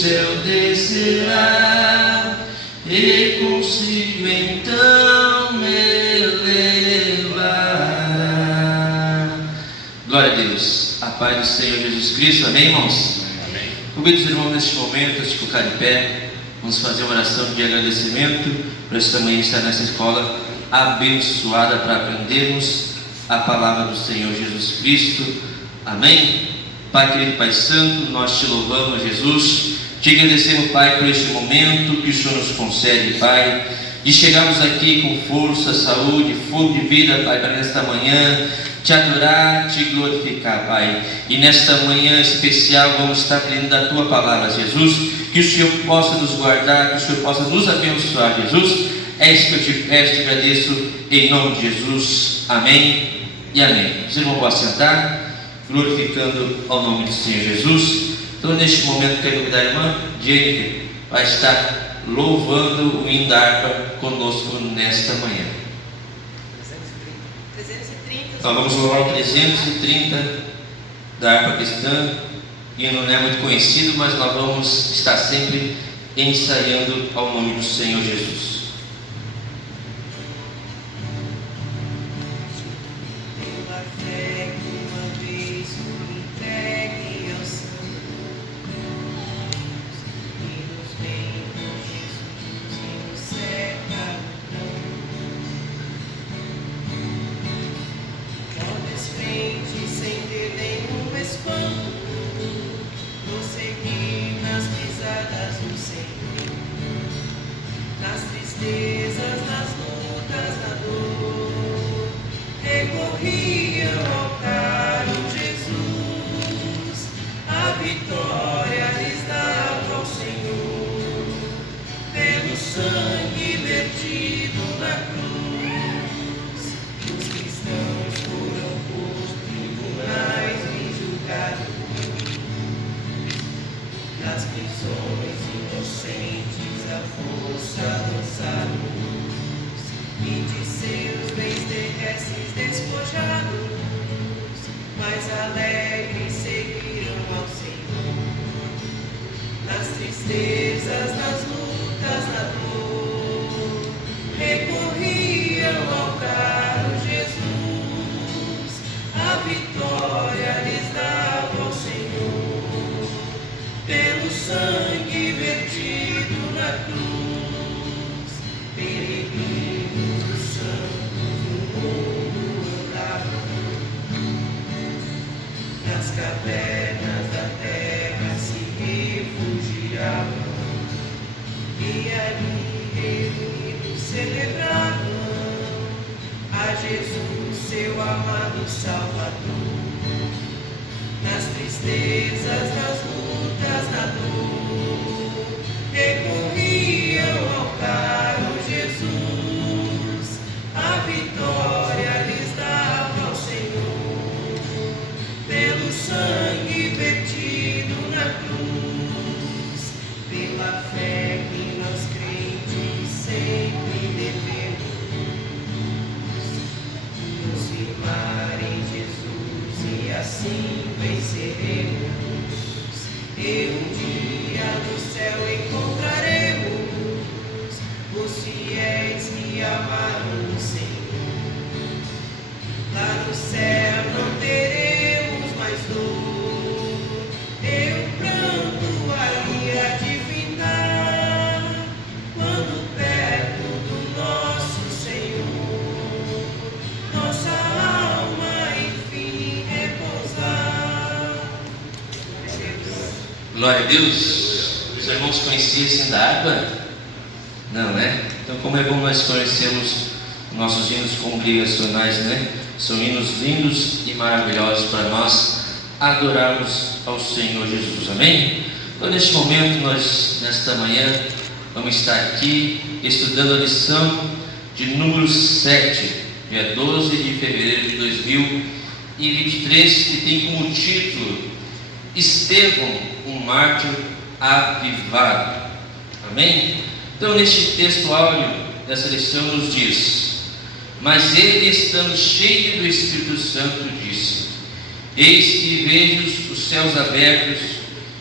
céu descerá e consigo então me levará. Glória a Deus, a paz do Senhor Jesus Cristo, amém, irmãos? Amém. Convido os irmãos neste momento a se colocar de pé. Vamos fazer uma oração de agradecimento por esta manhã estar nessa escola abençoada para aprendermos a palavra do Senhor Jesus Cristo, amém? Pai querido, Pai Santo, nós te louvamos, Jesus, te agradecemos, Pai, por este momento que o Senhor nos concede, Pai, de chegarmos aqui com força, saúde, fogo de vida, Pai, para nesta manhã te adorar, te glorificar, Pai. E nesta manhã especial vamos estar aprendendo da tua palavra, Jesus. Que o Senhor possa nos guardar, que o Senhor possa nos abençoar, Jesus. É isso que eu te peço, te agradeço, em nome de Jesus. Amém e amém. Os irmãos podem sentar, glorificando ao nome do Senhor Jesus. Então, neste momento, quero convidar a irmã Jennifer vai estar louvando o hino da harpa conosco nesta manhã. 330. Então, vamos louvar o 330 da harpa cristã. E não é muito conhecido, mas nós vamos estar sempre ensaiando ao nome do Senhor Jesus. Pela fé que uma vez fui entregue ao Santo, e nos vem com Jesus e nos cerca o pão. Olhos frente sem ter nenhum espanto, prosseguir nas pisadas do Senhor, nas tristezas, nas lutas, na dor, recorriam ao caro Jesus, a vitória lhes dava ao Senhor, pelo sangue vertido na cruz. Os cristãos foram por tribunais bem julgados, nas prisões inocentes a força lançados, e de seus bens terrestres despojados, mas alegres seguiram ao Senhor, nas tristezas, nas lutas, na dor, recorriam ao caro Jesus, a vitória lhes dava ao Senhor, pelo sangue vertido na cruz. Peregrinos dos santos no mundo andavam, nas cavernas da terra se refugiavam, e ali reunidos celebravam a Jesus, seu amado Salvador, nas tristezas, nas lutas, na dor, recorriam ao caro Jesus, a vitória lhes dava ao Senhor, pelo sangue vertido na cruz. Pela fé que nós crentes sempre devemos nos firmar em Jesus e assim venceremos, e um dia no céu encontraremos os fiéis que amaram o Senhor. Lá no céu não teremos mais dor, e o pranto ali há de findar, quando perto do nosso Senhor nossa alma enfim repousar. Glória a Deus. Os irmãos conheciam assim da harpa? Não, né? Então, como é bom nós conhecermos nossos hinos congregacionais, né? São hinos lindos e maravilhosos para nós adorarmos ao Senhor Jesus, amém? Então, neste momento, nós, nesta manhã, vamos estar aqui estudando a lição de número 7, dia 12 de fevereiro de 2023, que tem como título Estevão, um mártir avivado, amém? Então, neste texto áudio dessa lição nos diz: mas ele, estando cheio do Espírito Santo, disse: eis que vejo os céus abertos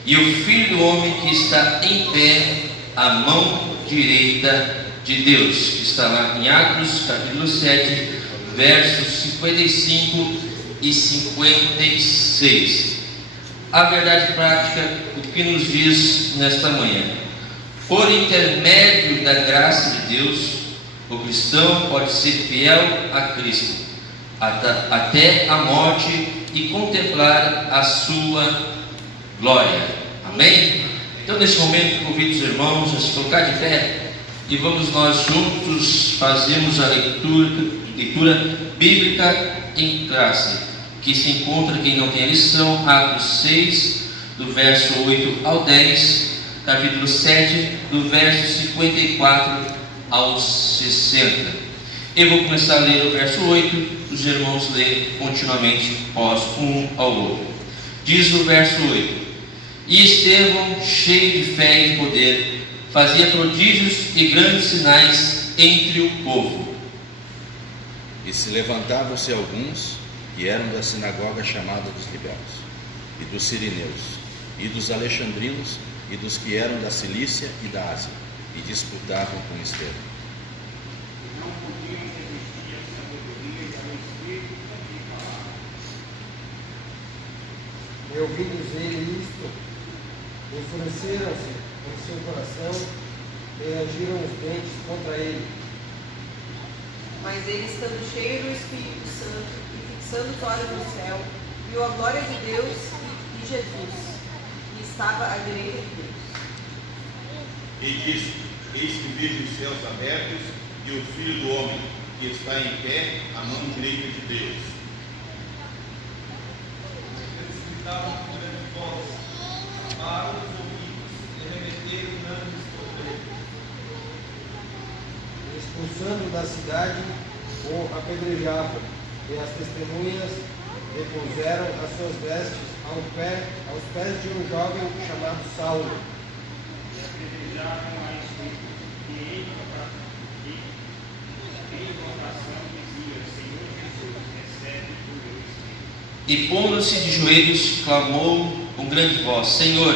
e o Filho do Homem que está em pé à mão direita de Deus, que está lá em Atos capítulo 7, versos 55 e 56. A verdade prática, o que nos diz nesta manhã: por intermédio da graça de Deus, o cristão pode ser fiel a Cristo até a morte e contemplar a sua glória. Amém? Então, nesse momento, convido os irmãos a se colocar de pé e vamos nós juntos fazermos a leitura bíblica em classe, que se encontra, quem não tem a lição, Atos 6, do verso 8 ao 10, capítulo 7, do verso 54 ao 60. Eu vou começar a ler o verso 8, os irmãos lêem continuamente um ao outro. Diz o verso 8: e Estevão, cheio de fé e poder, fazia prodígios e grandes sinais entre o povo. E se levantavam-se alguns que eram da sinagoga chamada dos Libertos, e dos Sirineus, e dos Alexandrinos, e dos que eram da Cilícia e da Ásia, e disputavam com Estevão. Não podiam resistir à sabedoria e ao Espírito que falava. E ouvindo ele isto, enfureceram-se em seu coração e agiram os dentes contra ele. Mas ele, estando cheio do Espírito Santo e fixando os olhos no céu, viu a glória de Deus e Jesus, que estava à direita de Deus. E disse: eis que vejo os céus abertos e o Filho do Homem, que está em pé à mão direita de Deus. Eles gritavam com grande voz, taparam os ouvidos e remeteram unânimes contra ele. Expulsando da cidade, o apedrejavam, e as testemunhas depuseram as suas vestes aos pés de um jovem chamado Saulo. E apedrejavam a Estevão, que em vocação dizia: Senhor Jesus, recebe o meu espírito. E pondo-se de joelhos, clamou com grande voz: Senhor,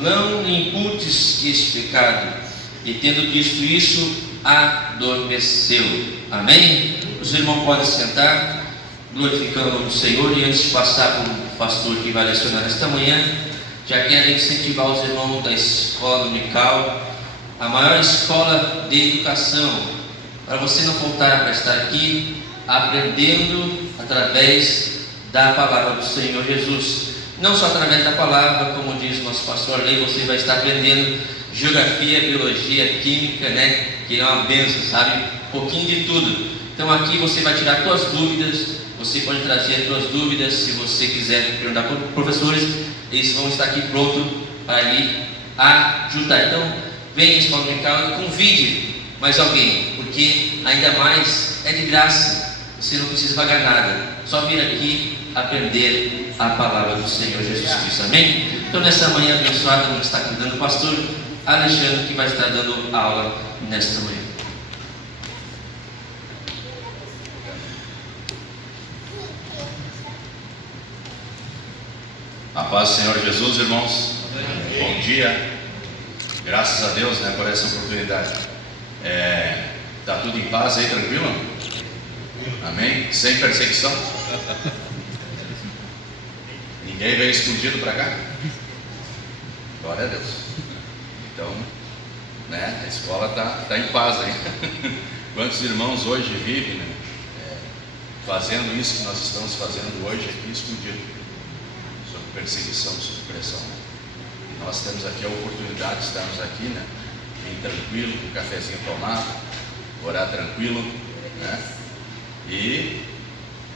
não lhe imputes este pecado. E tendo dito isso, adormeceu. Amém? Os irmãos podem sentar, glorificando o nome do Senhor. E antes de passar para o pastor que vai lecionar esta manhã, já quero incentivar os irmãos da escola dominical, a maior escola de educação, para você não faltar para estar aqui aprendendo através da palavra do Senhor Jesus. Não só através da palavra, como diz o nosso pastor Lei, você vai estar aprendendo geografia, biologia, química, né? Que é uma bênção, sabe? Um pouquinho de tudo. Então aqui você vai tirar suas dúvidas, você pode trazer suas dúvidas, se você quiser perguntar para os professores, eles vão estar aqui prontos para lhe ajudar. Então, venha à escola dominical e convide mais alguém, porque ainda mais é de graça, você não precisa pagar nada, só vir aqui aprender a palavra do Senhor Jesus Cristo. Amém? Então, nessa manhã abençoada, vamos estar cuidando do pastor Alexandre, que vai estar dando aula nesta manhã. A paz do Senhor Jesus, irmãos. Bom dia. Graças a Deus, né, por essa oportunidade. Tá tudo em paz aí, tranquilo? Amém? Sem perseguição? Ninguém veio escondido para cá? Glória a Deus. Então, né, a escola tá em paz aí. Quantos irmãos hoje vivem, né, fazendo isso que nós estamos fazendo hoje aqui escondido, sob perseguição, sob pressão, né? E nós temos aqui a oportunidade de estarmos aqui, né, bem tranquilo, com o cafezinho tomado, orar tranquilo, né, e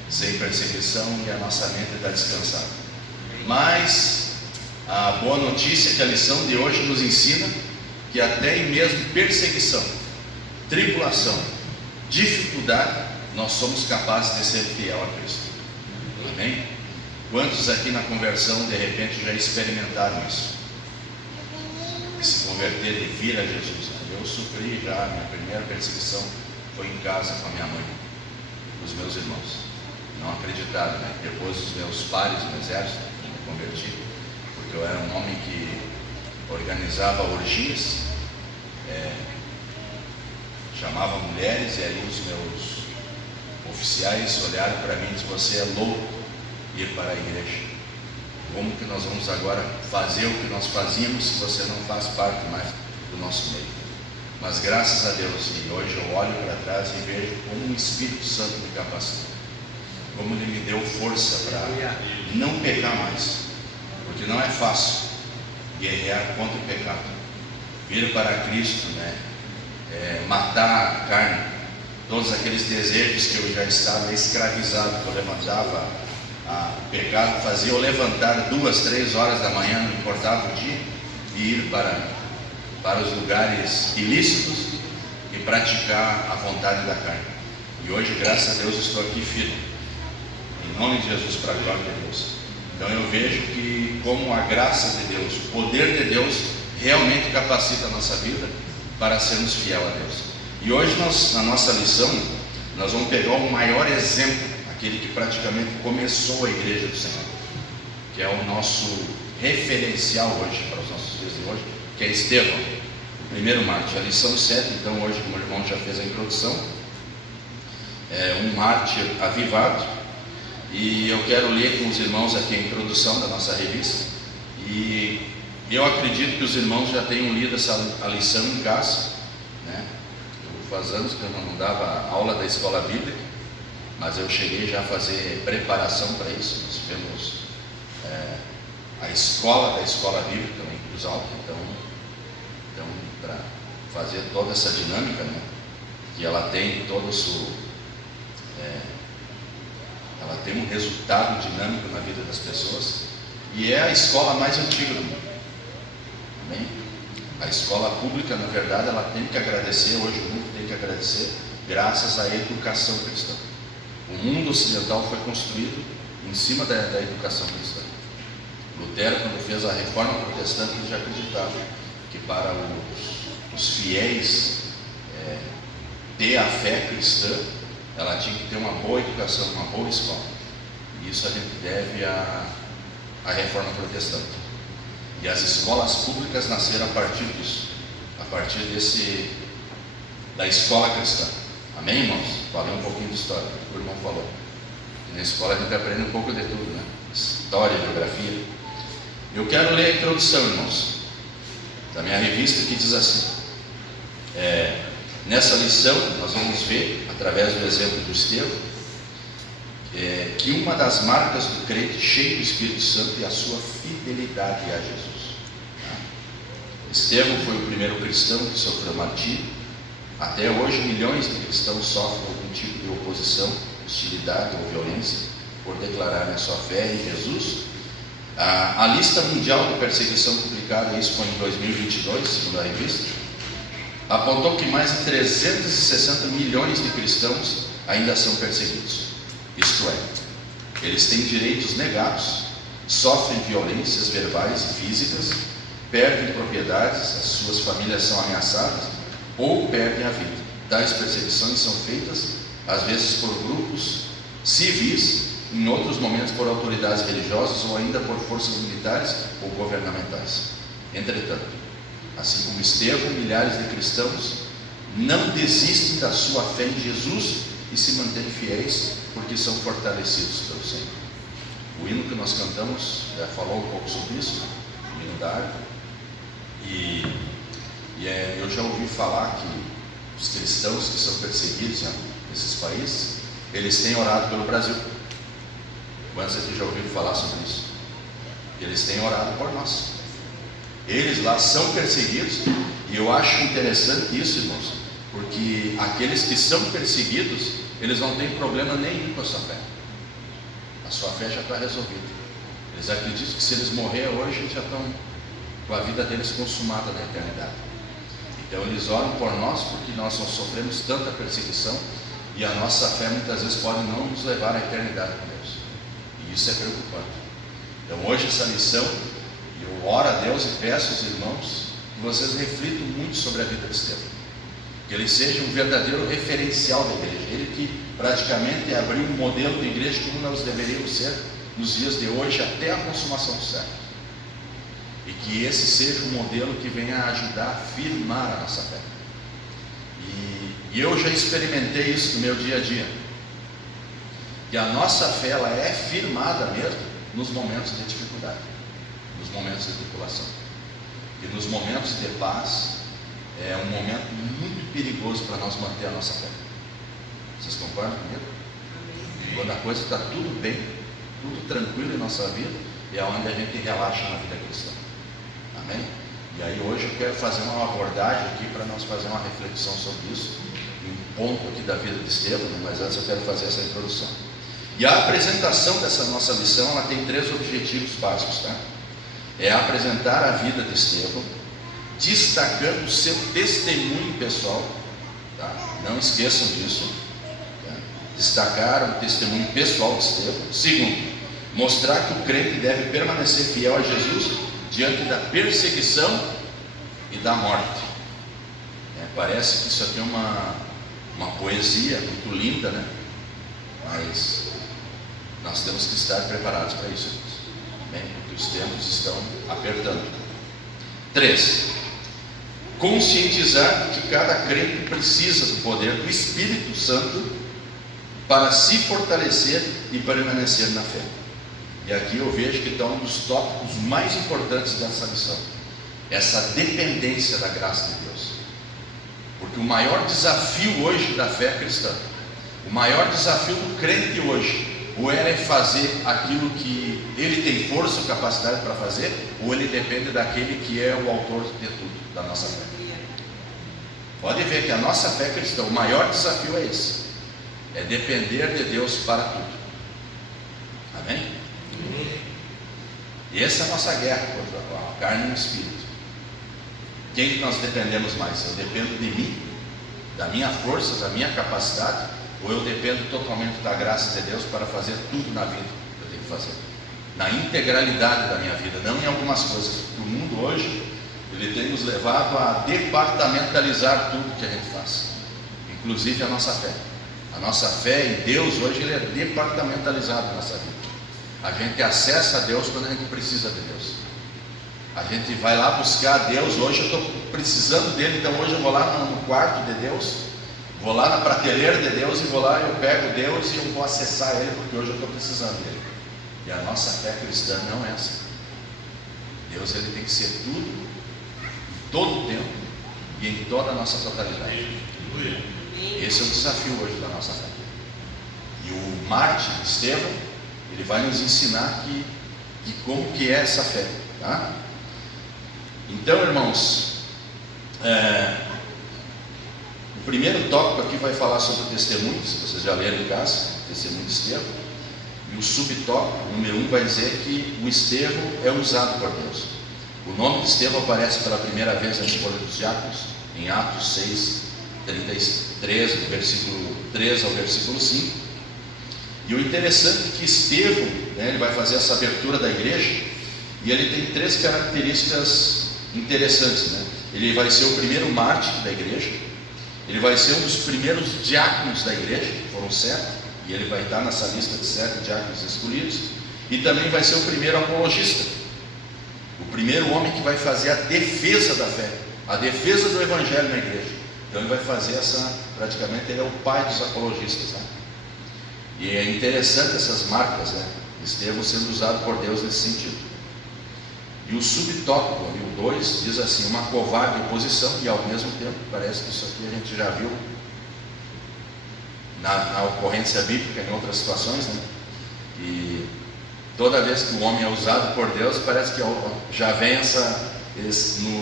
sem perseguição, e a nossa mente está descansada. Mas a boa notícia é que a lição de hoje nos ensina que até mesmo perseguição, tribulação, dificuldade, nós somos capazes de ser fiel a Cristo. Amém? Quantos aqui na conversão de repente já experimentaram isso? De se converter, de vir a Jesus. Eu sofri já, minha primeira perseguição foi em casa com a minha mãe, com os meus irmãos. Não acreditaram, né? Depois os meus pares no exército, me converti, porque Eu era um homem que organizava orgias, chamava mulheres, e aí os meus oficiais olharam para mim e disseram: você é louco ir para a igreja. Como que nós vamos agora fazer o que nós fazíamos se você não faz parte mais do nosso meio? Mas graças a Deus, e hoje eu olho para trás e vejo como o Espírito Santo me capacitou, como Ele me deu força para não pecar mais, porque não é fácil guerrear contra o pecado, vir para Cristo, matar a carne, todos aqueles desejos que eu já estava escravizado, que eu levantava o pecado, fazia eu levantar 2, 3 horas da manhã, não importava o dia, e ir para os lugares ilícitos e praticar a vontade da carne. E hoje, graças a Deus, estou aqui firme, em nome de Jesus, para a glória de Deus. Então eu vejo que como a graça de Deus, o poder de Deus realmente capacita a nossa vida para sermos fiel a Deus. E hoje na nossa lição nós vamos pegar o maior exemplo, aquele que praticamente começou a igreja do Senhor, que é o nosso referencial hoje, para os nossos dias de hoje, que é Estevão, o primeiro mártir. A lição 7, então hoje, como o irmão já fez a introdução, é um mártir avivado. E eu quero ler com os irmãos aqui a introdução da nossa revista, e eu acredito que os irmãos já tenham lido a lição em casa, faz anos que eu não dava aula da escola bíblica, mas eu cheguei já a fazer preparação para isso. Nós tivemos a escola da escola bíblica em Cruz Alta, então para fazer toda essa dinâmica, que ela tem todo o seu... ela tem um resultado dinâmico na vida das pessoas, e é a escola mais antiga do mundo. Amém? A escola pública, na verdade, ela tem que agradecer, hoje o mundo tem que agradecer, graças à educação cristã. O mundo ocidental foi construído em cima da educação cristã. Lutero, quando fez a reforma protestante, ele já acreditava que para os fiéis ter a fé cristã, ela tinha que ter uma boa educação, uma boa escola. E isso a gente deve à reforma protestante. E as escolas públicas nasceram a partir disso, a partir da escola cristã. Amém, irmãos? Falei um pouquinho de história, o irmão falou. E na escola a gente aprende um pouco de tudo, História, geografia. Eu quero ler a introdução, irmãos, da minha revista, que diz assim: nessa lição nós vamos ver, através do exemplo do Estevão, que uma das marcas do crente cheio do Espírito Santo é a sua fidelidade a Jesus. Estevão foi o primeiro cristão que sofreu martírio. Até hoje milhões de cristãos sofrem algum tipo de oposição, hostilidade ou violência por declararem a sua fé em Jesus. A lista mundial de perseguição publicada, isso foi em 2022, segundo a revista, apontou que mais de 360 milhões de cristãos ainda são perseguidos. Isto é, eles têm direitos negados, sofrem violências verbais e físicas, perdem propriedades, as suas famílias são ameaçadas ou perdem a vida. Tais perseguições são feitas, às vezes, por grupos civis, em outros momentos por autoridades religiosas ou ainda por forças militares ou governamentais. Entretanto, assim como Estevão, milhares de cristãos não desistem da sua fé em Jesus e se mantêm fiéis porque são fortalecidos pelo Senhor. O hino que nós cantamos já falou um pouco sobre isso, o hino da harpa, e eu já ouvi falar que os cristãos que são perseguidos nesses países, eles têm orado pelo Brasil. Quantos aqui já ouviram falar sobre isso? Eles têm orado por nós. Eles lá são perseguidos, e eu acho interessante isso, irmãos, porque aqueles que são perseguidos, eles não têm problema nenhum com a sua fé. A sua fé já está resolvida. Eles acreditam que se eles morrerem hoje, já estão com a vida deles consumada na eternidade. Então eles oram por nós porque nós não sofremos tanta perseguição, e a nossa fé muitas vezes pode não nos levar à eternidade com Deus, e isso é preocupante. Então hoje essa lição, eu oro a Deus e peço aos irmãos que vocês reflitam muito sobre a vida de Estevão, que ele seja um verdadeiro referencial da igreja, ele que praticamente abriu um modelo de igreja como nós deveríamos ser nos dias de hoje até a consumação do século. e que esse seja um modelo que venha a ajudar a firmar a nossa fé. E eu já experimentei isso no meu dia a dia, que a nossa fé ela é firmada mesmo nos momentos de dificuldade, nos momentos de tribulação, e nos momentos de paz é um momento muito perigoso para nós manter a nossa fé. Vocês concordam comigo? Quando a coisa está tudo bem, tudo tranquilo em nossa vida, é onde a gente relaxa na vida cristã. Amém? E aí hoje eu quero fazer uma abordagem aqui para nós fazer uma reflexão sobre isso, um ponto aqui da vida de Estevão, mas antes eu quero fazer essa introdução. E a apresentação dessa nossa lição, ela tem 3 objetivos básicos, tá? É apresentar a vida de Estevão, destacando o seu testemunho pessoal, tá? Não esqueçam disso, tá? Destacar o testemunho pessoal de Estevão. Segundo, mostrar que o crente deve permanecer fiel a Jesus diante da perseguição e da morte. Parece que isso aqui é uma poesia muito linda, né? Mas nós temos que estar preparados para isso, bem, porque os tempos estão apertando. 3. Conscientizar que cada crente precisa do poder do Espírito Santo para se fortalecer e permanecer na fé. E aqui eu vejo que está um dos tópicos mais importantes dessa lição, essa dependência da graça de Deus. Porque o maior desafio hoje da fé cristã, o maior desafio do crente hoje, ou é fazer aquilo que ele tem força ou capacidade para fazer, ou ele depende daquele que é o autor de tudo, da nossa fé. Pode ver que a nossa fé cristã, o maior desafio é esse, é depender de Deus para tudo. Amém? E essa é a nossa guerra contra a carne e o espírito. Quem que nós dependemos mais? Eu dependo de mim, da minha força, da minha capacidade, ou eu dependo totalmente da graça de Deus para fazer tudo na vida que eu tenho que fazer, na integralidade da minha vida, não em algumas coisas. O mundo hoje, ele tem nos levado a departamentalizar tudo que a gente faz, inclusive a nossa fé. A nossa fé em Deus hoje, ele é departamentalizado na nossa vida. A gente acessa a Deus quando a gente precisa de Deus. A gente vai lá buscar a Deus. Hoje eu estou precisando dele, então hoje eu vou lá no quarto de Deus, vou lá na prateleira de Deus e vou lá, eu pego Deus e eu vou acessar Ele, porque hoje eu estou precisando dele. E a nossa fé cristã não é essa. Deus, ele tem que ser tudo, em todo o tempo e em toda a nossa totalidade. Esse é o desafio hoje da nossa fé. E o mártir Estevão, ele vai nos ensinar que como que é essa fé, tá? Então, irmãos, o primeiro tópico aqui vai falar sobre o testemunho, se vocês já leram em casa, o testemunho de Estevão. E o subtópico, número 1, vai dizer que o Estevão é usado por Deus. O nome de Estevão aparece pela primeira vez na Escola dos Diáconos, em Atos 6, 33, do versículo 3 ao versículo 5. E o interessante é que Estevão, ele vai fazer essa abertura da igreja, e ele tem 3 características interessantes, né? Ele vai ser o primeiro mártir da igreja, ele vai ser um dos primeiros diáconos da igreja, foram 7, e ele vai estar nessa lista de 7 diáconos escolhidos, e também vai ser o primeiro apologista, o primeiro homem que vai fazer a defesa da fé, a defesa do evangelho na igreja. Então ele vai fazer praticamente ele é o pai dos apologistas, né? E é interessante essas marcas, né? Estevão sendo usado por Deus nesse sentido. E o subtópico, o 2, diz assim: uma covarde oposição, e ao mesmo tempo, parece que isso aqui a gente já viu na ocorrência bíblica em outras situações, né? E toda vez que o homem é usado por Deus, parece que já vem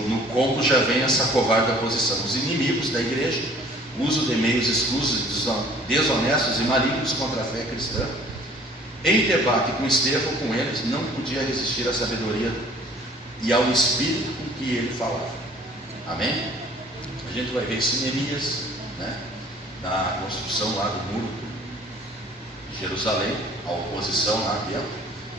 no combo já vem essa covarde oposição. Os inimigos da igreja, uso de meios escusos, desonestos e malignos contra a fé cristã. Em debate com Estevão, com eles, não podia resistir à sabedoria e ao espírito com que ele falava. Amém? A gente vai ver isso em Neemias, né? Na construção lá do muro de Jerusalém, a oposição lá dentro.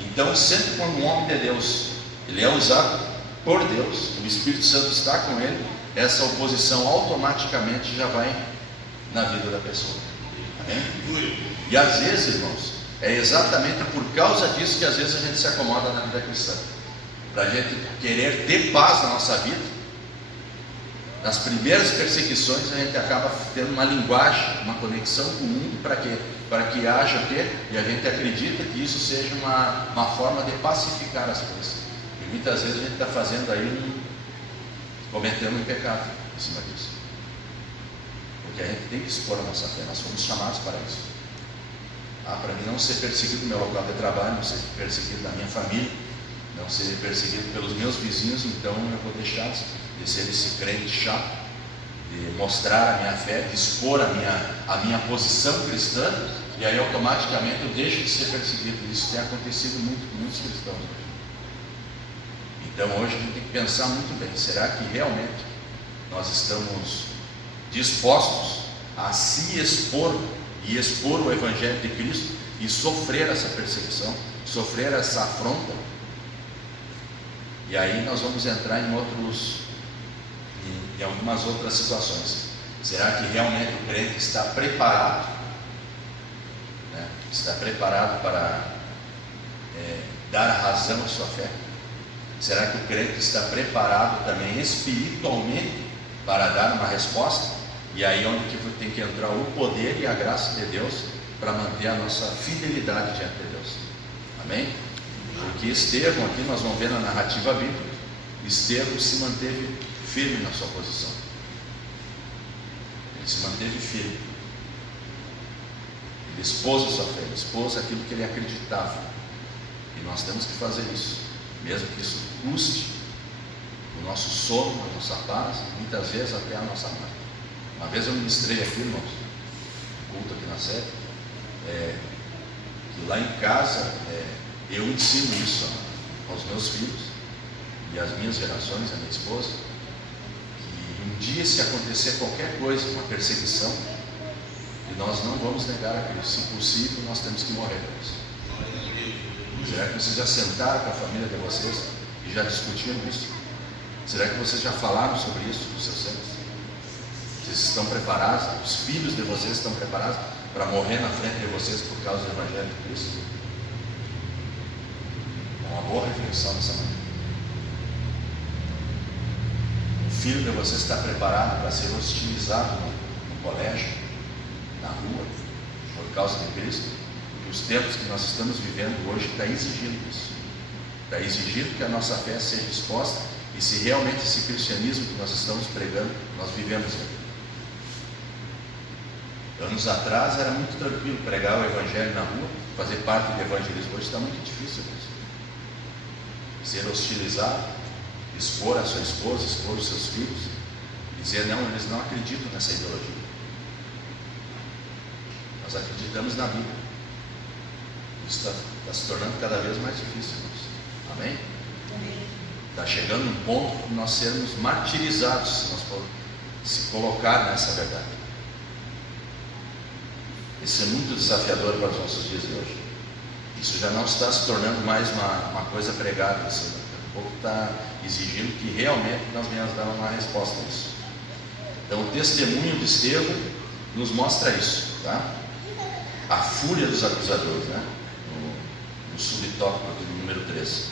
Então, sempre quando um homem de Deus, ele é usado por Deus, o Espírito Santo está com ele, essa oposição automaticamente já vai na vida da pessoa. Amém? E às vezes, irmãos, é exatamente por causa disso que às vezes a gente se acomoda na vida cristã. para a gente querer ter paz na nossa vida, nas primeiras perseguições a gente acaba tendo uma linguagem, uma conexão com o mundo para que haja o quê? E a gente acredita que isso seja uma forma de pacificar as coisas. E muitas vezes a gente está fazendo aí cometendo um pecado em cima disso. Porque a gente tem que expor a nossa fé, nós fomos chamados para isso. Para mim não ser perseguido no meu local de trabalho, não ser perseguido na minha família, não ser perseguido pelos meus vizinhos, então eu vou deixar de ser esse crente chato, de mostrar a minha fé, de expor a minha posição cristã, e aí automaticamente eu deixo de ser perseguido. Isso tem acontecido muito com muitos cristãos hoje. Então hoje a gente tem que pensar muito bem, será que realmente nós estamos dispostos a se expor e expor o Evangelho de Cristo e sofrer essa perseguição, sofrer essa afronta? E aí nós vamos entrar em algumas outras situações. Será que realmente o crente está preparado, né? Está preparado para dar razão à sua fé? Será que o crente está preparado também espiritualmente para dar uma resposta? E aí onde que tem que entrar o poder e a graça de Deus para manter a nossa fidelidade diante de Deus. Amém? Porque Estevão, aqui nós vamos ver na narrativa bíblica, Estevão se manteve firme na sua posição. Ele se manteve firme. Ele expôs a sua fé, ele expôs aquilo que ele acreditava. E nós temos que fazer isso, mesmo que isso custe o nosso sono, a nossa paz, muitas vezes até a nossa morte. Uma vez eu ministrei aqui, irmãos, culto aqui na sede, que lá em casa eu ensino isso aos meus filhos e às minhas gerações, a minha esposa, que um dia, se acontecer qualquer coisa, uma perseguição, que nós não vamos negar a Cristo. Se possível, nós temos que morrer por isso. Será que vocês já sentaram com a família de vocês e já discutiram isso? Será que vocês já falaram sobre isso com seus filhos? Vocês estão preparados? Os filhos de vocês estão preparados para morrer na frente de vocês por causa do Evangelho de Cristo? É uma boa reflexão nessa manhã. O filho de vocês está preparado para ser hostilizado no colégio, na rua, por causa de Cristo? E os tempos que nós estamos vivendo hoje está exigindo isso. Está exigindo que a nossa fé seja exposta, e se realmente esse cristianismo que nós estamos pregando, nós vivemos aqui. Anos atrás era muito tranquilo pregar o Evangelho na rua, fazer parte do evangelismo. Hoje está muito difícil isso. Ser hostilizado, expor a sua esposa, expor os seus filhos, e dizer não, eles não acreditam nessa ideologia. Nós acreditamos na Bíblia. Isso está se tornando cada vez mais difícil. Amém? Está chegando um ponto de nós sermos martirizados se nós for se colocar nessa verdade. Isso é muito desafiador para os nossos dias de hoje. Isso já não está se tornando mais uma coisa pregada. Isso daqui a pouco está exigindo que realmente nós venhamos dar uma resposta a isso. Então o testemunho de Estevão nos mostra isso, tá? A fúria dos acusadores, né? No subtópico do número 13.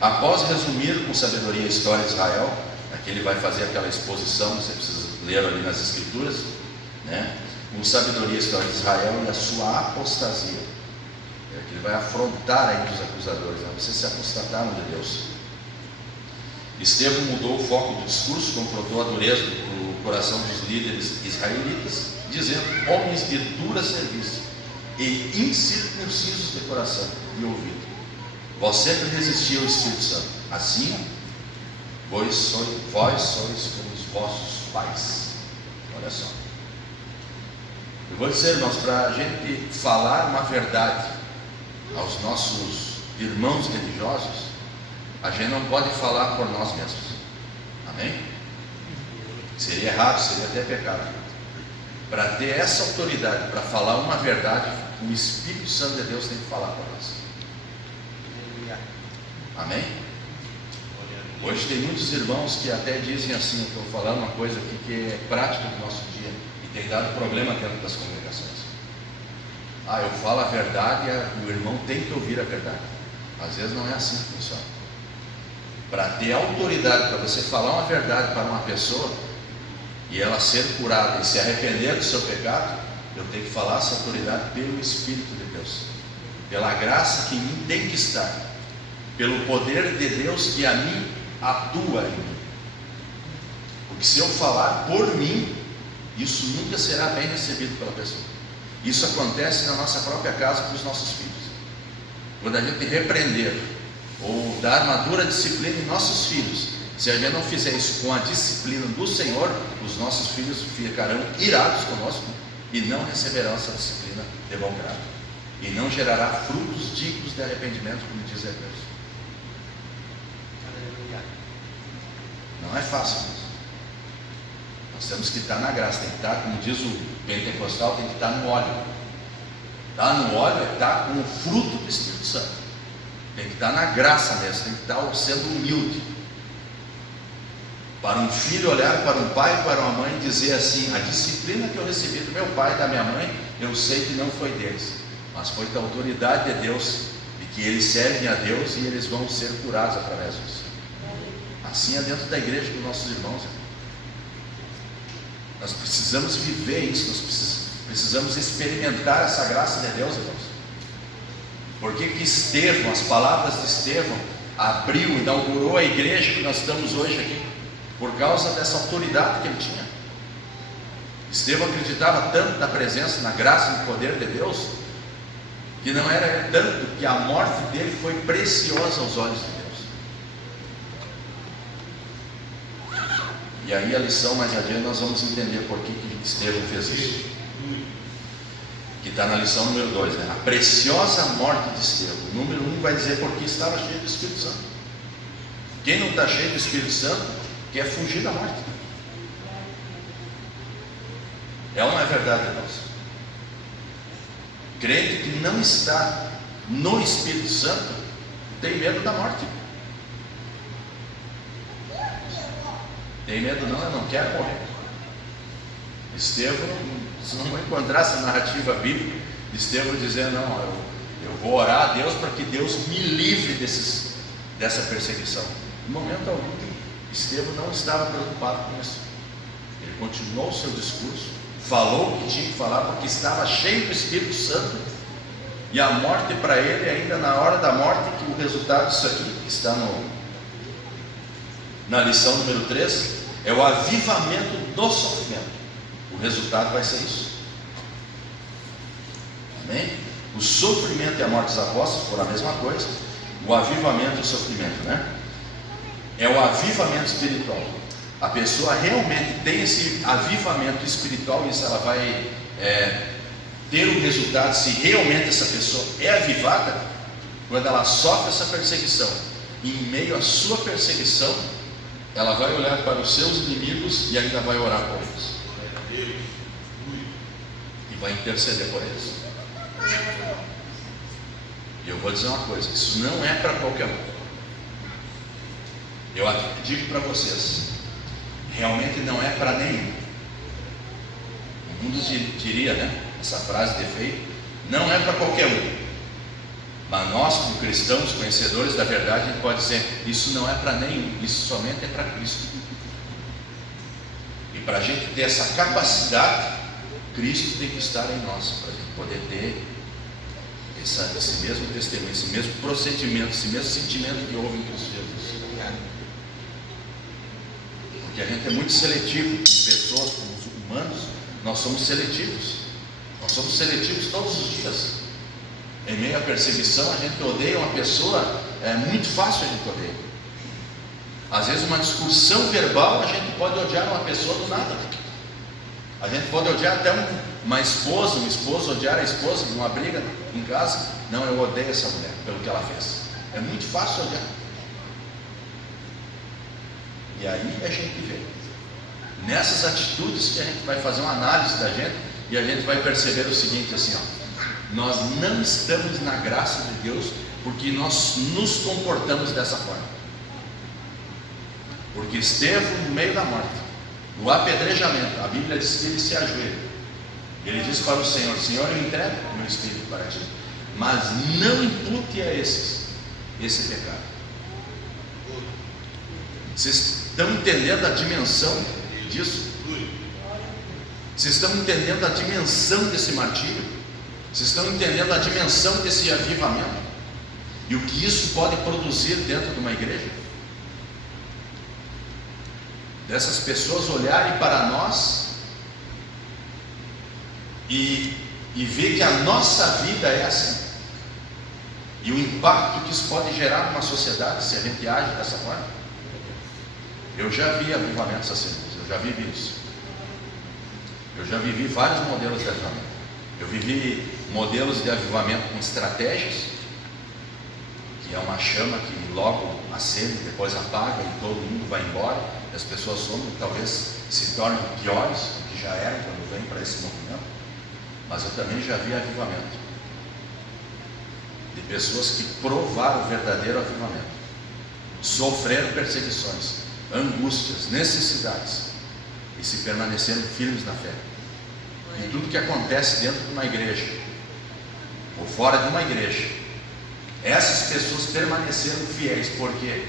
Após resumir com sabedoria a história de Israel, aqui ele vai fazer aquela exposição, você precisa ler ali nas Escrituras, né? Com sabedoria a história de Israel e a sua apostasia. Aqui ele vai afrontar aí os acusadores, né? Vocês se apostataram de Deus. Estevão mudou o foco do discurso, confrontou a dureza do coração dos líderes israelitas, dizendo: homens de dura serviço e incircuncisos de coração e ouvido, vós sempre resistiu ao Espírito Santo. Assim, vós sois como os vossos pais. Olha só. Eu vou dizer, irmãos, para a gente falar uma verdade aos nossos irmãos religiosos, a gente não pode falar por nós mesmos. Amém? Seria errado, seria até pecado. Para ter essa autoridade, para falar uma verdade, o Espírito Santo de Deus tem que falar por nós. Amém? Hoje tem muitos irmãos que até dizem assim: estou falando uma coisa aqui que é prática do nosso dia e tem dado problema dentro das congregações. Eu falo a verdade e o irmão tem que ouvir a verdade. Às vezes não é assim que funciona. para ter autoridade, para você falar uma verdade para uma pessoa e ela ser curada e se arrepender do seu pecado, eu tenho que falar essa autoridade pelo Espírito de Deus, pela graça que em mim tem que estar, pelo poder de Deus que a mim atua em mim. Porque se eu falar por mim, isso nunca será bem recebido pela pessoa. Isso acontece na nossa própria casa com os nossos filhos. Quando a gente repreender ou dar uma dura disciplina em nossos filhos, se a gente não fizer isso com a disciplina do Senhor, os nossos filhos ficarão irados conosco e não receberão essa disciplina de bom grado, e não gerará frutos dignos de arrependimento, como diz Hebreus. Não é fácil, mas nós temos que estar na graça, tem que estar, como diz o pentecostal, tem que estar no óleo. Estar no óleo é estar com o fruto do Espírito Santo, tem que estar na graça mesmo, tem que estar sendo humilde. Para um filho olhar para um pai e para uma mãe e dizer assim: a disciplina que eu recebi do meu pai e da minha mãe, eu sei que não foi deles, mas foi da autoridade de Deus, e que eles servem a Deus e eles vão ser curados através disso. Assim é dentro da igreja dos nossos irmãos. Nós precisamos viver isso, nós precisamos experimentar essa graça de Deus, irmãos. Por que Estevão, as palavras de Estevão, abriu, inaugurou a igreja que nós estamos hoje aqui? Por causa dessa autoridade que ele tinha. Estevão acreditava tanto na presença, na graça e no poder de Deus, que não era tanto que a morte dele foi preciosa aos olhos de Deus. E aí a lição mais adiante nós vamos entender por que Estevão fez isso, que está na lição número 2, né? A preciosa morte de Estevão. O número 1 vai dizer porque estava cheio do Espírito Santo. Quem não está cheio do Espírito Santo quer fugir da morte. É ou não é verdade, irmãos? Crente que não está no Espírito Santo tem medo da morte. Tem medo não, eu não quero morrer. Estevão, se não encontrasse a narrativa bíblica, Estevão dizendo: não, eu vou orar a Deus para que Deus me livre dessa perseguição. No momento algum, Estevão não estava preocupado com isso. Ele continuou o seu discurso, falou o que tinha que falar, porque estava cheio do Espírito Santo. E a morte para ele, ainda na hora da morte, que o resultado disso aqui, que está na lição número 3, é o avivamento do sofrimento. O resultado vai ser isso. Amém? O sofrimento e a morte dos apóstolos foram a mesma coisa. O avivamento e o sofrimento, né? É o avivamento espiritual. A pessoa realmente tem esse avivamento espiritual, e isso ela vai ter um resultado, se realmente essa pessoa é avivada, quando ela sofre essa perseguição. E em meio à sua perseguição, ela vai olhar para os seus inimigos e ainda vai orar por eles. E vai interceder por eles. E eu vou dizer uma coisa: isso não é para qualquer um. Eu digo para vocês, realmente não é para nenhum. O mundo diria, né, essa frase de efeito, não é para qualquer um. Mas nós, como cristãos, conhecedores da verdade, a gente pode dizer: isso não é para nenhum, isso somente é para Cristo. E para a gente ter essa capacidade, Cristo tem que estar em nós, para a gente poder ter esse mesmo testemunho, esse mesmo procedimento, esse mesmo sentimento que houve em Cristo Jesus. Porque a gente é muito seletivo, pessoas, como humanos, nós somos seletivos. Nós somos seletivos todos os dias. Em meio à perseguição, a gente odeia uma pessoa, é muito fácil a gente odiar. Às vezes uma discussão verbal, a gente pode odiar uma pessoa do nada. A gente pode odiar até uma esposa, um esposo odiar a esposa numa briga em casa. Não, eu odeio essa mulher pelo que ela fez. É muito fácil odiar. E aí a gente vê nessas atitudes que a gente vai fazer uma análise da gente, e a gente vai perceber o seguinte, assim, ó: nós não estamos na graça de Deus porque nós nos comportamos dessa forma. Porque Estevão, no meio da morte, no apedrejamento, a Bíblia diz que ele se ajoelha. Ele diz para o Senhor: Senhor, eu entrego o meu espírito para ti, mas não impute a esse pecado. Vocês estão entendendo a dimensão disso? Vocês estão entendendo a dimensão desse martírio? Vocês estão entendendo a dimensão desse avivamento? E o que isso pode produzir dentro de uma igreja? Dessas pessoas olharem para nós e ver que a nossa vida é assim. E o impacto que isso pode gerar numa sociedade se a gente age dessa forma. Eu já vi avivamentos assim, eu já vivi isso. Eu já vivi vários modelos de avivamento. Eu vivi modelos de avivamento com estratégias, que é uma chama que logo acende, depois apaga e todo mundo vai embora, e as pessoas somem, talvez se tornem piores do que já eram quando vêm para esse movimento. Mas eu também já vi avivamento de pessoas que provaram o verdadeiro avivamento, sofreram perseguições, angústias, necessidades, e se permaneceram firmes na fé. E tudo que acontece dentro de uma igreja ou fora de uma igreja, essas pessoas permaneceram fiéis. Por quê?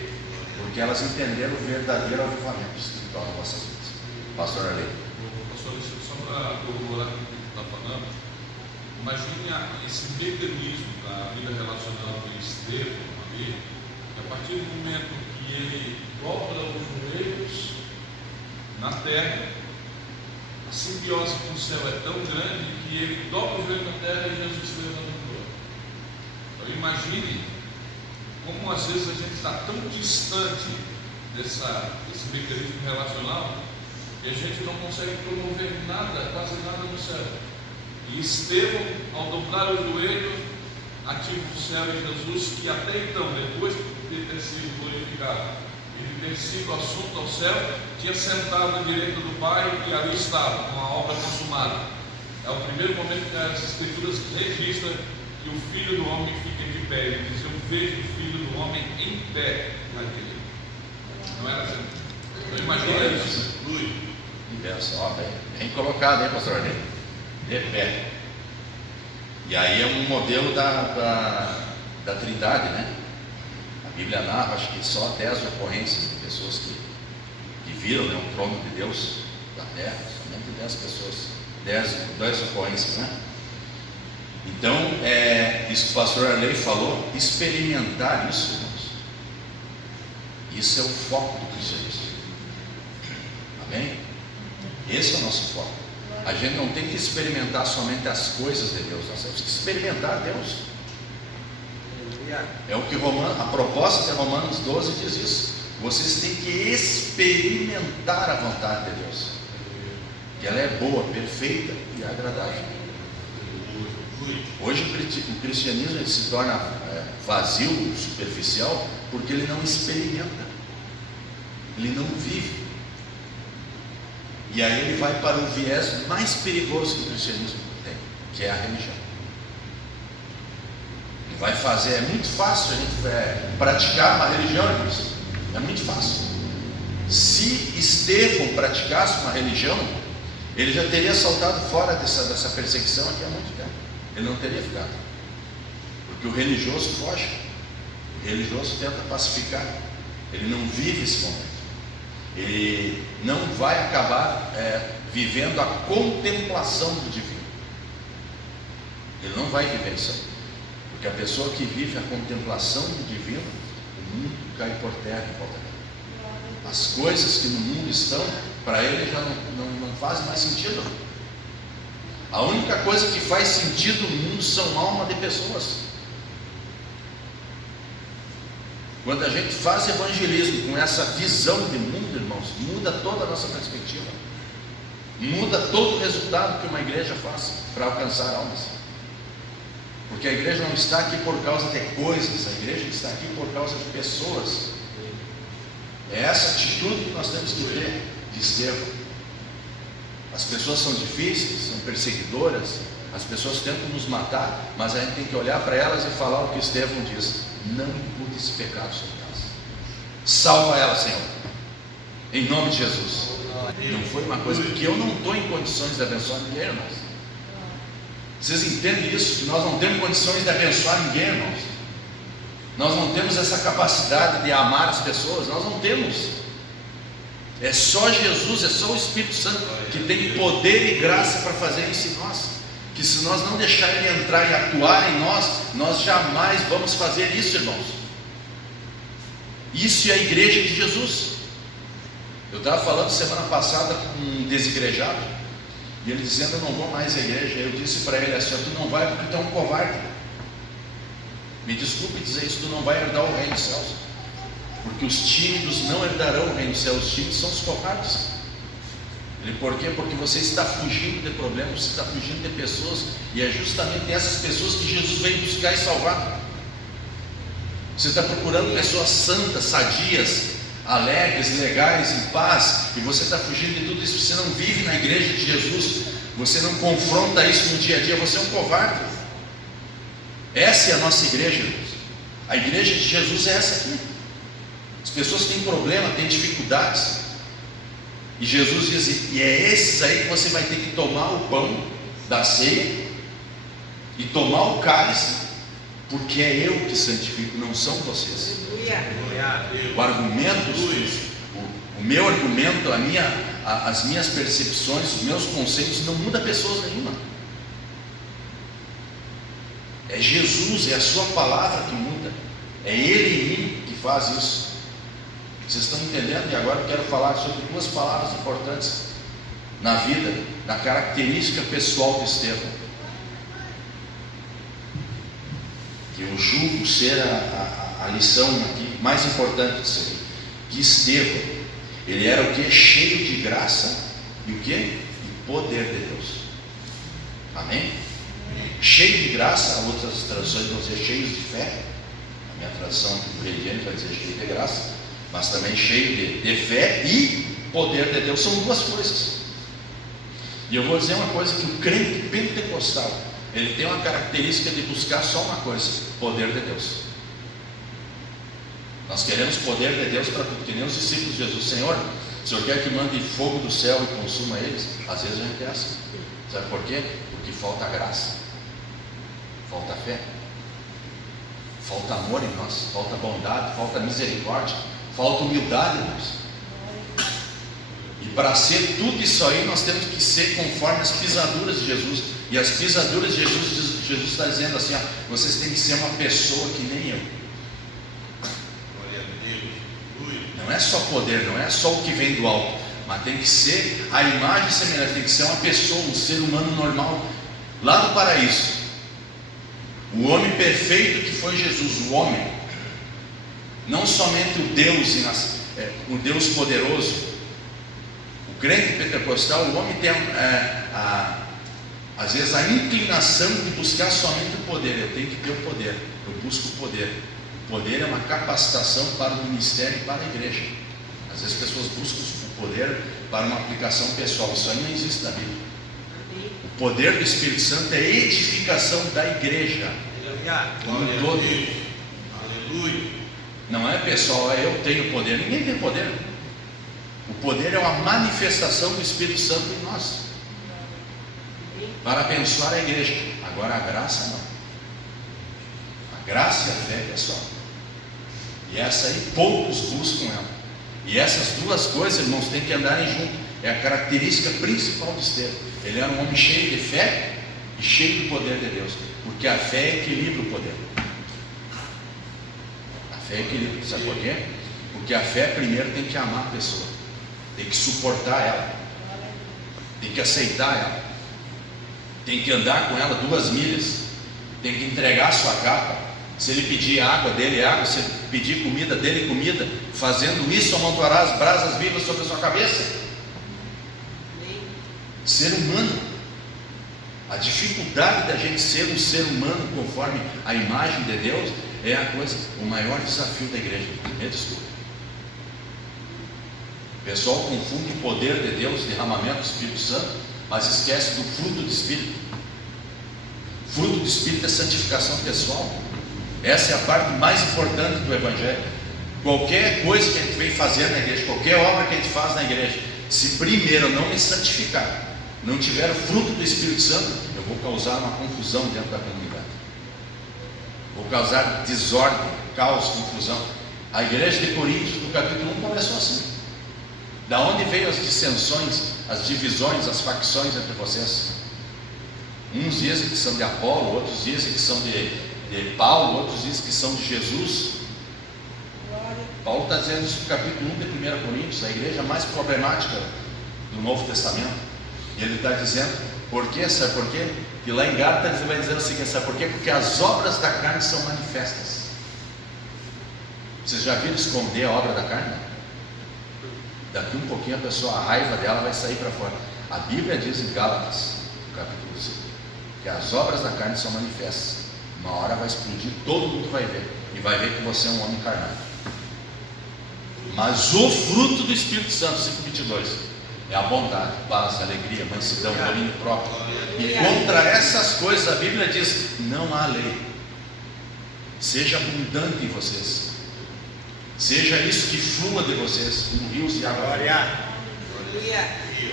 Porque elas entenderam o verdadeiro avivamento espiritual nas nossas vidas. Pastor Arley. Pastor, só para corroborar o que está falando, imagine esse mecanismo da vida relacional de Estevão ali, que a partir do momento que ele dobra os joelhos na terra, a simbiose com o céu é tão grande que ele dobra o joelho na terra e Jesus se levantou. Então imagine como às vezes a gente está tão distante desse mecanismo relacional que a gente não consegue promover nada, quase nada no céu. E Estevão, ao dobrar o joelho, ativa o céu em Jesus, que até então, depois de ter sido glorificado e de ter sido assunto ao céu, tinha sentado à direita do Pai e ali estava, com a obra consumada. É o primeiro momento que as Escrituras registram que o Filho do Homem fica de pé. Ele diz: eu vejo o Filho do Homem em pé naquele. Não era assim? Então imagina isso. Ó, bem colocado, hein, pastor Arley? De pé. E aí é um modelo da Trindade, né? A Bíblia narra, acho que só 10 ocorrências de pessoas que viram, né, o trono de Deus da terra, somente 10 pessoas, 10 ocorrências, né? Então, isso que o pastor Arley falou, experimentar isso, irmãos, isso é o foco do cristianismo. Amém? Esse é o nosso foco. A gente não tem que experimentar somente as coisas de Deus, nós temos que experimentar Deus. É o que a proposta de Romanos 12 diz isso. Vocês têm que experimentar a vontade de Deus, que ela é boa, perfeita e agradável. Hoje o cristianismo ele se torna vazio, superficial, porque ele não experimenta, ele não vive. E aí ele vai para o viés mais perigoso que o cristianismo tem, que é a religião. Ele vai fazer, é muito fácil a gente praticar uma religião, irmãos. É muito fácil. Se Estevão praticasse uma religião, ele já teria saltado fora dessa perseguição aqui há muito tempo. Ele não teria ficado. Porque o religioso foge. O religioso tenta pacificar. Ele não vive esse momento. Ele não vai acabar vivendo a contemplação do divino. Ele não vai viver isso aí. Porque a pessoa que vive a contemplação do divino, o mundo cai por terra em volta dele. As coisas que no mundo estão, para ele já não fazem mais sentido. A única coisa que faz sentido no mundo são alma de pessoas. Quando a gente faz evangelismo com essa visão de mundo, irmãos, muda toda a nossa perspectiva, muda todo o resultado que uma igreja faz para alcançar almas. Porque a igreja não está aqui por causa de coisas, a igreja está aqui por causa de pessoas. É essa atitude que nós temos que ter de Estevão. As pessoas são difíceis, são perseguidoras, as pessoas tentam nos matar, mas a gente tem que olhar para elas e falar o que Estevão diz: não impute esse pecado sobre elas, salva elas, Senhor, em nome de Jesus. Não foi uma coisa, porque eu não estou em condições de abençoar ninguém, irmãos. Vocês entendem isso? Que nós não temos condições de abençoar ninguém, irmãos. Nós não temos essa capacidade de amar as pessoas, nós não temos. É só Jesus, é só o Espírito Santo que tem poder e graça para fazer isso em nós. Que se nós não deixar Ele entrar e atuar em nós, nós jamais vamos fazer isso, irmãos. Isso é a igreja de Jesus. Eu estava falando semana passada com um desigrejado, e ele dizendo: eu não vou mais à igreja. Eu disse para ele assim: tu não vai porque tu é um covarde. Me desculpe dizer isso, tu não vai herdar o reino dos céus. Porque os tímidos não herdarão o reino dos céus. Os tímidos são os covardes. Ele, por quê? Porque você está fugindo de problemas, você está fugindo de pessoas, e é justamente essas pessoas que Jesus veio buscar e salvar. Você está procurando pessoas santas, sadias, alegres, legais, em paz, e você está fugindo de tudo isso. Você não vive na igreja de Jesus, você não confronta isso no dia a dia, você é um covarde. Essa é a nossa igreja, irmãos. A igreja de Jesus é essa aqui. As pessoas têm problema, têm dificuldades, e Jesus diz: e é esses aí que você vai ter que tomar o pão da ceia e tomar o cálice, porque é eu que santifico, não são vocês. O argumento, o meu argumento, as minhas percepções, os meus conceitos não muda pessoas nenhuma. É Jesus, é a sua palavra que muda. É Ele em mim que faz isso. Vocês estão entendendo? E agora eu quero falar sobre duas palavras importantes na vida, na característica pessoal de Estevão, que eu julgo ser a lição aqui mais importante disso aí. Que Estevão, ele era o que? Cheio de graça e o que? E poder de Deus. Amém? Cheio de graça, outras traduções vão dizer cheios de fé. A minha tradução brasileira vai dizer cheio de graça, mas também cheio de fé e poder de Deus. São duas coisas. E eu vou dizer uma coisa: que o crente pentecostal, ele tem uma característica de buscar só uma coisa: poder de Deus. Nós queremos poder de Deus para tudo, que nem os discípulos de Jesus. Senhor, o Senhor quer que mande fogo do céu e consuma eles? Às vezes a gente quer assim. Sabe por quê? Porque falta graça, falta fé, falta amor em nós, falta bondade, falta misericórdia, falta humildade em nós. E para ser tudo isso aí, nós temos que ser conforme as pisaduras de Jesus. E as pisaduras de Jesus, Jesus está dizendo assim: ó, vocês têm que ser uma pessoa que nem eu. Glória a Deus. Não é só poder, não é só o que vem do alto, mas tem que ser a imagem semelhante, tem que ser uma pessoa, um ser humano normal, lá no paraíso. O homem perfeito que foi Jesus, o homem, não somente o Deus, o Deus poderoso. O crente pentecostal, o homem tem às vezes a inclinação de buscar somente o poder. Eu tenho que ter o poder, eu busco o poder. O poder é uma capacitação para o ministério e para a igreja. Às vezes as pessoas buscam o poder para uma aplicação pessoal. Isso aí não existe na Bíblia. O poder do Espírito Santo é a edificação da igreja. Glória a Deus. Aleluia. Não é pessoal, eu tenho poder. Ninguém tem poder. O poder é uma manifestação do Espírito Santo em nós, para abençoar a igreja. Agora a graça não. A graça e a fé, pessoal. E essa aí poucos buscam ela. E essas duas coisas, irmãos, têm que andarem junto. É a característica principal de Estevão. Ele era um homem cheio de fé e cheio do poder de Deus. Porque a fé equilibra o poder. A fé equilibra. Sabe por quê? Porque a fé primeiro tem que amar a pessoa, tem que suportar ela, tem que aceitar ela, tem que andar com ela 2 milhas, tem que entregar a sua capa. Se ele pedir água, dele água. Se ele pedir comida, dele comida. Fazendo isso, amontoará as brasas vivas sobre a sua cabeça. Ser humano. A dificuldade da gente ser um ser humano conforme a imagem de Deus é a coisa, o maior desafio da igreja. Me desculpa. O pessoal confunde o poder de Deus, derramamento do Espírito Santo, mas esquece do fruto do Espírito. O fruto do Espírito é santificação pessoal. Essa é a parte mais importante do Evangelho. Qualquer coisa que a gente vem fazer na igreja, qualquer obra que a gente faz na igreja, se primeiro não me santificar, não tiver o fruto do Espírito Santo, eu vou causar uma confusão dentro da comunidade. Vou causar desordem, caos, confusão. A igreja de Coríntios, no capítulo 1, começou assim. Da onde veio as dissensões, as divisões, as facções entre vocês? Uns dizem que são de Apolo, outros dizem que são de Paulo, outros dizem que são de Jesus. Paulo está dizendo isso no capítulo 1 de 1 Coríntios, a igreja mais problemática do Novo Testamento. E ele está dizendo, por quê? Sabe por quê? Que lá em Gálatas ele vai dizer o seguinte, sabe por quê? Porque as obras da carne são manifestas. Vocês já viram esconder a obra da carne? Daqui um pouquinho a pessoa, a raiva dela vai sair para fora. A Bíblia diz em Gálatas, no capítulo 5, que as obras da carne são manifestas. Uma hora vai explodir, todo mundo vai ver, e vai ver que você é um homem encarnado. Mas o fruto do Espírito Santo, 5:22, é a bondade, paz, alegria, mansidão, domínio próprio. E contra essas coisas a Bíblia diz, não há lei. Seja abundante em vocês, seja isso que flua de vocês, como rios de água.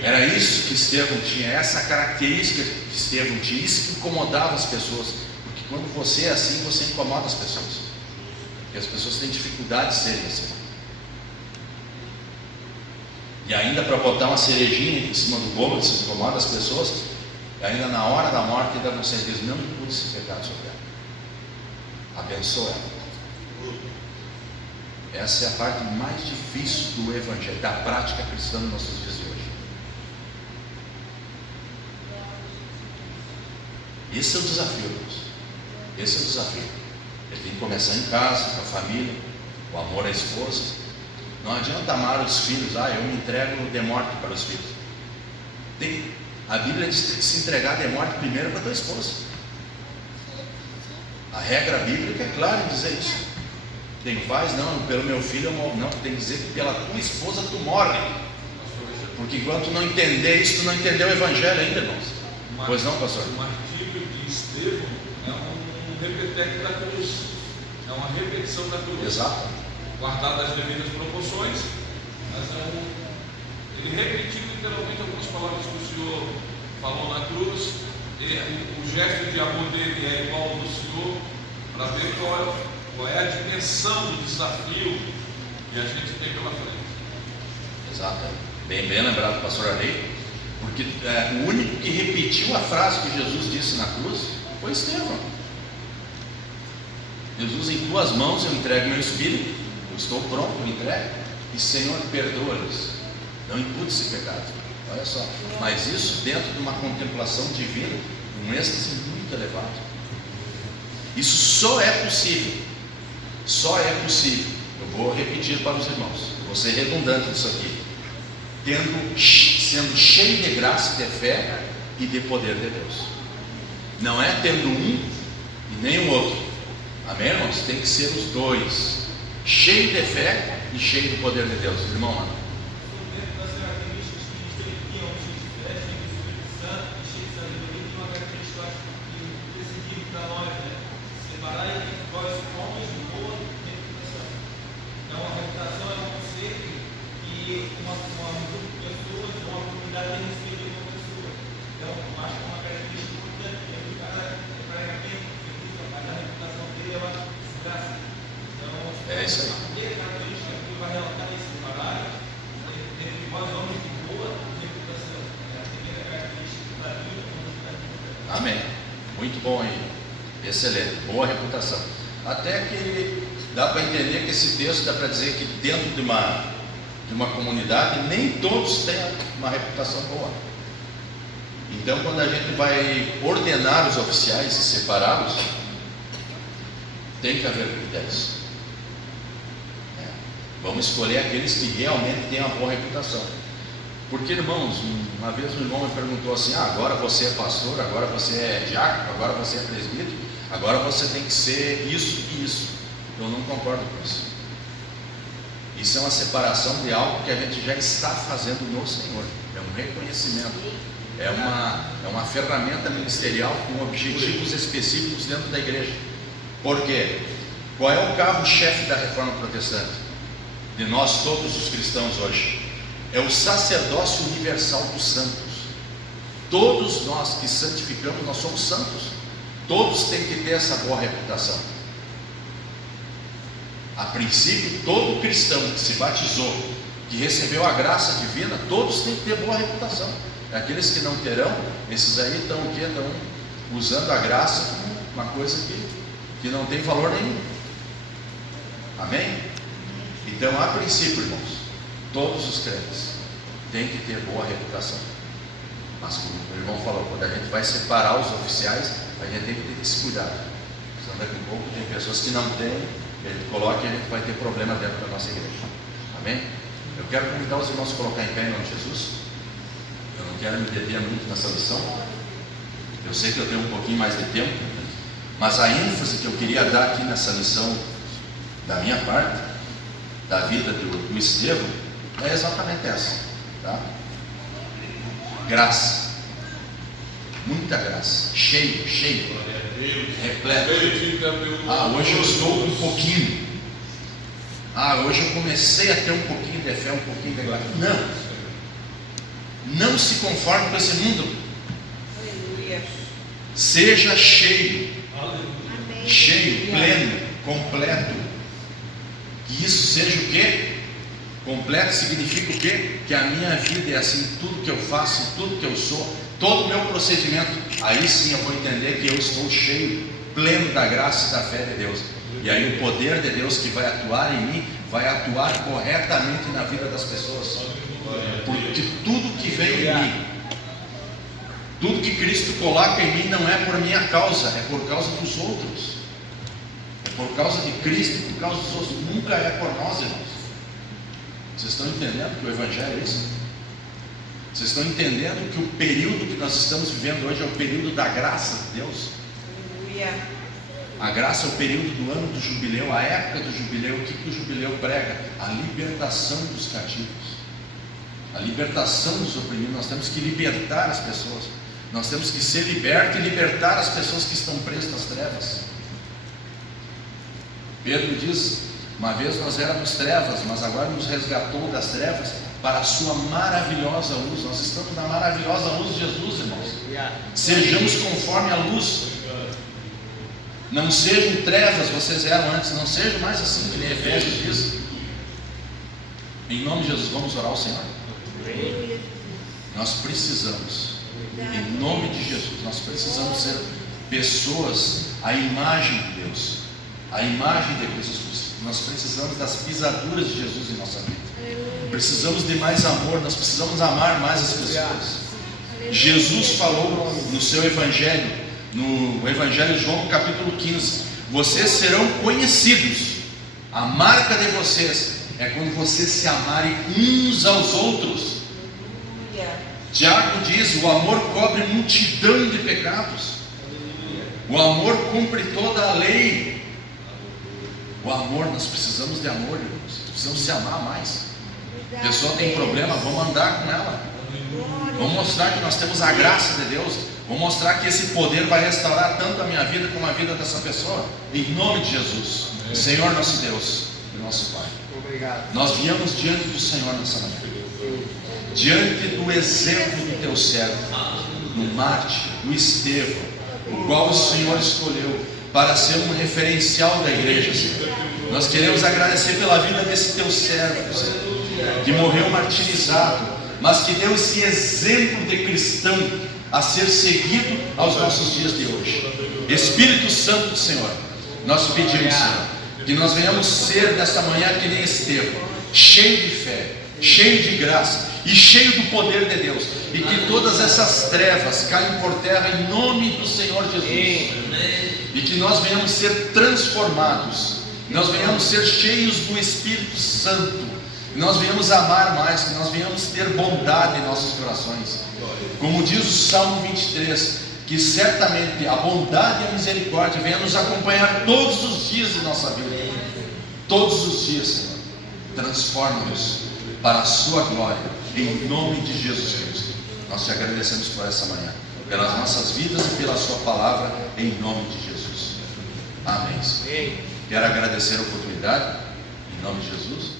Era isso que Estevão tinha, essa característica que Estevão tinha, isso que incomodava as pessoas. Porque quando você é assim, você incomoda as pessoas. Porque as pessoas têm dificuldade de serem assim. E ainda para botar uma cerejinha em cima do bolo, você incomoda as pessoas, e ainda na hora da morte, ainda você diz, não impute esse pecado sobre ela. Abençoa ela. Essa é a parte mais difícil do Evangelho, da prática cristã nos nossos dias de hoje. Esse é o desafio, irmãos. Esse é o desafio. Ele tem que começar em casa, com a família, o amor à esposa. Não adianta amar os filhos, eu me entrego de morte para os filhos. A Bíblia diz que tem que se entregar de morte primeiro para a tua esposa. A regra bíblica é clara em dizer isso. Tem faz, não, pelo meu filho eu morro. Não, tem que dizer que pela tua esposa tu morre. Porque enquanto não entender isso, tu não entendeu o Evangelho ainda, irmãos. Pois não, pastor? O martírio de Estevão é um repeteco da cruz. É uma repetição da cruz. Exato. Guardadas as devidas proporções, mas ele repetiu literalmente algumas palavras que o Senhor falou na cruz. O gesto de amor dele é igual ao do Senhor, para ver qual é a dimensão do desafio que a gente tem pela frente. Exato, bem lembrado, pastor Arley, porque o único que repetiu a frase que Jesus disse na cruz foi Estevão. Jesus, em tuas mãos eu entrego meu espírito, eu estou pronto, eu entrego, e Senhor, perdoa-lhes, não impute esse pecado. Olha só, mas isso dentro de uma contemplação divina, um êxtase muito elevado. Isso só é possível, eu vou repetir para os irmãos, vou ser redundante nisso aqui, sendo cheio de graça, de fé e de poder de Deus. Não é tendo um e nem o outro. Amém, irmãos? Tem que ser os dois, cheio de fé e cheio do poder de Deus. Irmão, mano. Dentro das características que a gente tem aqui, onde a gente fecha, o Espírito Santo e cheio de sabedoria, tem uma característica que é decisiva para nós, né? Separar entre vós homens de boa reputação. Então, a reputação é um conceito que um grupo de pessoas, uma comunidade tem respeito de uma pessoa. Então, acho que é uma característica importante, porque o cara é praticamente mas a reputação dele é uma desgraça. Então, é isso aí. A primeira característica que vai relatar esse parágrafo, entre vós homens de boa reputação. É a primeira característica da Bíblia. Amém. Muito bom aí. Excelente. Boa reputação. Até que dá para entender que esse texto dá para dizer que dentro de uma comunidade nem todos têm uma reputação boa. Então, quando a gente vai ordenar os oficiais e separá-los, tem que haver critérios. Vamos escolher aqueles que realmente têm uma boa reputação. Porque, irmãos, uma vez um irmão me perguntou assim: agora você é pastor, agora você é diácono, agora você é presbítero, agora você tem que ser isso e isso. Eu não concordo com isso. Isso é uma separação de algo que a gente já está fazendo no Senhor. É um reconhecimento. É uma ferramenta ministerial com objetivos específicos dentro da igreja. Por quê? Qual é o carro-chefe da reforma protestante? De nós todos os cristãos hoje? É o sacerdócio universal dos santos. Todos nós que santificamos, nós somos santos. Todos têm que ter essa boa reputação. A princípio, todo cristão que se batizou que recebeu a graça divina, todos têm que ter boa reputação. Aqueles que não terão, esses aí estão o quê? Estão usando a graça como uma coisa que não tem valor nenhum. Amém? Então, a princípio, irmãos, todos os crentes têm que ter boa reputação. Mas como o irmão falou, quando a gente vai separar os oficiais, a gente tem que ter esse cuidado. Senão daqui a pouco tem pessoas que não têm, que a gente coloca e a gente vai ter problema dentro da nossa igreja. Amém? Eu quero convidar os irmãos a colocar em pé em nome de Jesus. Eu não quero me deter muito nessa lição. Eu sei que eu tenho um pouquinho mais de tempo, mas a ênfase que eu queria dar aqui nessa lição, da minha parte, da vida do Estevão, é exatamente essa, tá? Graça, muita graça, cheio, repleto. Hoje eu estou um pouquinho. Hoje eu comecei a ter um pouquinho de fé, um pouquinho de graça. Não se conforme com esse mundo. Aleluia. Seja cheio, Amém. cheio, pleno, completo. Que isso seja o quê? Completo significa o quê? Que a minha vida é assim, tudo que eu faço, tudo que eu sou, todo o meu procedimento, aí sim eu vou entender que eu estou cheio, pleno da graça e da fé de Deus. E aí o poder de Deus que vai atuar em mim, vai atuar corretamente na vida das pessoas. Porque tudo que vem em mim, tudo que Cristo coloca em mim não é por minha causa, é por causa dos outros. É por causa de Cristo e por causa dos outros. Nunca é por nós, irmãos. Vocês estão entendendo que o Evangelho é isso? Vocês estão entendendo que o período que nós estamos vivendo hoje é o período da graça de Deus? Aleluia. A graça é o período do ano do jubileu, a época do jubileu. O que o jubileu prega? A libertação dos cativos, a libertação dos oprimidos. Nós temos que libertar as pessoas. Nós temos que ser libertos e libertar as pessoas que estão presas nas trevas. Pedro diz: uma vez nós éramos trevas, mas agora nos resgatou das trevas para a sua maravilhosa luz. Nós estamos na maravilhosa luz de Jesus, irmãos. Sejamos conforme a luz. Não sejam trevas, vocês eram antes. Não sejam mais assim, que nem Efésios diz. Em nome de Jesus, vamos orar ao Senhor. Nós precisamos, em nome de Jesus, nós precisamos ser pessoas, a imagem de Deus, a imagem de Jesus. Nós precisamos das pisaduras de Jesus em nossa vida. Precisamos de mais amor, nós precisamos amar mais as pessoas. Jesus falou no seu Evangelho, no Evangelho de João, capítulo 15: vocês serão conhecidos, a marca de vocês é quando vocês se amarem uns aos outros. Tiago diz: o amor cobre multidão de pecados, o amor cumpre toda a lei. O amor, nós precisamos de amor, irmãos. Precisamos se amar mais. A pessoa tem problema, vamos andar com ela. Vamos mostrar que nós temos a graça de Deus. Vamos mostrar que esse poder vai restaurar tanto a minha vida como a vida dessa pessoa. Em nome de Jesus. Senhor nosso Deus e nosso Pai, nós viemos diante do Senhor nessa manhã, diante do exemplo do teu servo, do mártir, do Estevão, o qual o Senhor escolheu para ser um referencial da igreja, Senhor. Nós queremos agradecer pela vida desse teu servo, Senhor, que morreu martirizado, mas que deu esse exemplo de cristão a ser seguido aos nossos dias de hoje. Espírito Santo do Senhor, nós pedimos, Senhor, que nós venhamos ser desta manhã que nem Estevão, cheio de fé, cheio de graça e cheio do poder de Deus, e que todas essas trevas caem por terra em nome do Senhor Jesus. E que nós venhamos ser transformados, nós venhamos ser cheios do Espírito Santo, que nós venhamos amar mais, que nós venhamos ter bondade em nossos corações. Como diz o Salmo 23, que certamente a bondade e a misericórdia venham nos acompanhar todos os dias de nossa vida. Todos os dias, Senhor. Transforma-nos para a sua glória, em nome de Jesus Cristo. Nós te agradecemos por essa manhã, pelas nossas vidas e pela sua palavra, em nome de Jesus. Amém, Senhor. Quero agradecer a oportunidade, em nome de Jesus.